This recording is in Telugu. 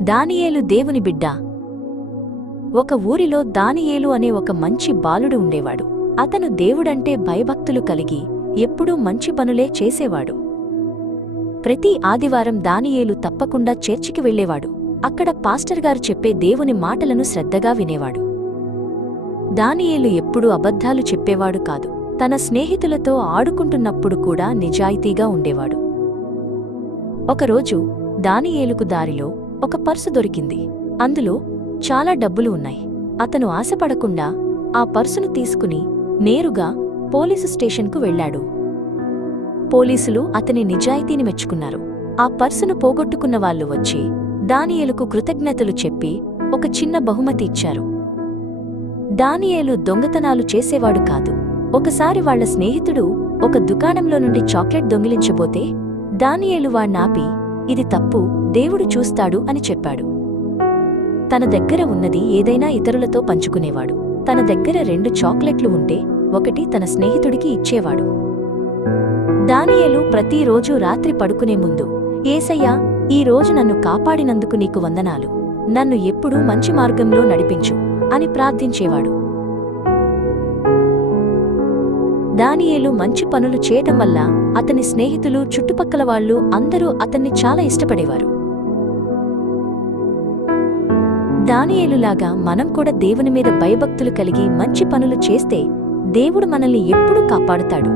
దానియేలు దేవుని బిడ్డ. ఒక ఊరిలో దానియేలు అనే ఒక మంచి బాలుడు ఉండేవాడు. అతను దేవుడంటే భయభక్తులు కలిగి ఎప్పుడూ మంచి పనులే చేసేవాడు. ప్రతి ఆదివారం దానియేలు తప్పకుండా చర్చికి వెళ్లేవాడు. అక్కడ పాస్టర్గారు చెప్పే దేవుని మాటలను శ్రద్ధగా వినేవాడు. దానియేలు ఎప్పుడూ అబద్ధాలు చెప్పేవాడు కాదు. తన స్నేహితులతో ఆడుకుంటున్నప్పుడు కూడా నిజాయితీగా ఉండేవాడు. ఒకరోజు దానియేలుకు దారిలో ఒక పర్సు దొరికింది. అందులో చాలా డబ్బులు ఉన్నాయి. అతను ఆశపడకుండా ఆ పర్సును తీసుకుని నేరుగా పోలీసు స్టేషన్కు వెళ్లాడు. పోలీసులు అతని నిజాయితీని మెచ్చుకున్నారు. ఆ పర్సును పోగొట్టుకున్న వాళ్ళు వచ్చి దానియేలుకు కృతజ్ఞతలు చెప్పి ఒక చిన్న బహుమతి ఇచ్చారు. దానియేలు దొంగతనాలు చేసేవాడు కాదు. ఒకసారి వాళ్ల స్నేహితుడు ఒక దుకాణంలో నుండి చాక్లెట్ దొంగిలించబోతే దానియేలు వాణ్ణాపి, ఇది తప్పు, దేవుడు చూస్తాడు అని చెప్పాడు. తన దగ్గర ఉన్నది ఏదైనా ఇతరులతో పంచుకునేవాడు. తన దగ్గర 2 చాక్లెట్లు ఉంటే ఒకటి తన స్నేహితుడికి ఇచ్చేవాడు. దానియేలు ప్రతిరోజూ రాత్రి పడుకునే ముందు, యేసయ్యా, ఈ రోజు నన్ను కాపాడినందుకు నీకు వందనాలు, నన్ను ఎప్పుడూ మంచి మార్గంలో నడిపించు అని ప్రార్థించేవాడు. దానియేలు మంచి పనులు చేయటం వల్ల అతని స్నేహితులు, చుట్టుపక్కల వాళ్ళు అందరూ అతన్ని చాలా ఇష్టపడేవారు. దానియేలులాగా మనం కూడా దేవుని మీద భయభక్తులు కలిగి మంచి పనులు చేస్తే దేవుడు మనల్ని ఎప్పుడూ కాపాడుతాడు.